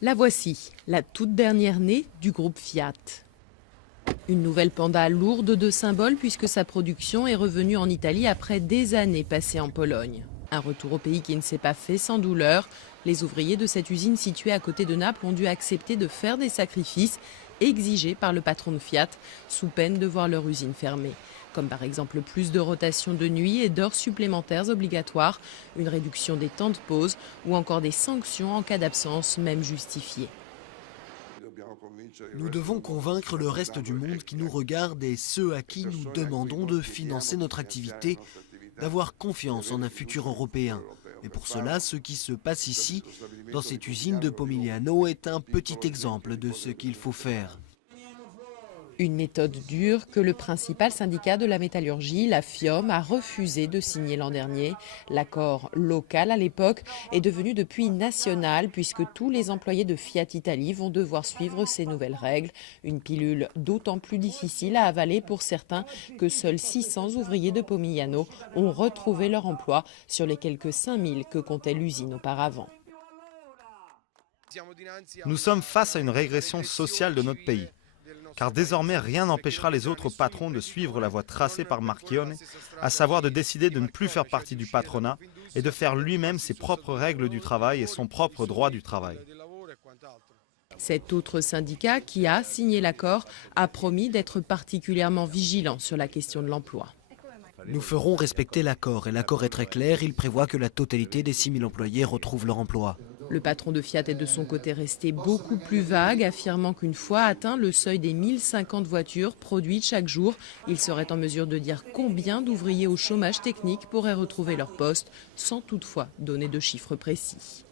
La voici, la toute dernière née du groupe Fiat. Une nouvelle Panda lourde de symboles puisque sa production est revenue en Italie après des années passées en Pologne. Un retour au pays qui ne s'est pas fait sans douleur. Les ouvriers de cette usine située à côté de Naples ont dû accepter de faire des sacrifices exigés par le patron de Fiat sous peine de voir leur usine fermée. Comme par exemple plus de rotation de nuit et d'heures supplémentaires obligatoires, une réduction des temps de pause ou encore des sanctions en cas d'absence même justifiée. Nous devons convaincre le reste du monde qui nous regarde et ceux à qui nous demandons de financer notre activité d'avoir confiance en un futur européen. Et pour cela, ce qui se passe ici, dans cette usine de Pomigliano, est un petit exemple de ce qu'il faut faire. Une méthode dure que le principal syndicat de la métallurgie, la FIOM, a refusé de signer l'an dernier. L'accord local à l'époque est devenu depuis national puisque tous les employés de Fiat Italie vont devoir suivre ces nouvelles règles. Une pilule d'autant plus difficile à avaler pour certains que seuls 600 ouvriers de Pomigliano ont retrouvé leur emploi sur les quelques 5000 que comptait l'usine auparavant. Nous sommes face à une régression sociale de notre pays. Car désormais, rien n'empêchera les autres patrons de suivre la voie tracée par Marchionne, à savoir de décider de ne plus faire partie du patronat et de faire lui-même ses propres règles du travail et son propre droit du travail. Cet autre syndicat qui a signé l'accord a promis d'être particulièrement vigilant sur la question de l'emploi. Nous ferons respecter l'accord et l'accord est très clair, il prévoit que la totalité des 6000 employés retrouvent leur emploi. Le patron de Fiat est de son côté resté beaucoup plus vague, affirmant qu'une fois atteint le seuil des 1050 voitures produites chaque jour, il serait en mesure de dire combien d'ouvriers au chômage technique pourraient retrouver leur poste, sans toutefois donner de chiffres précis.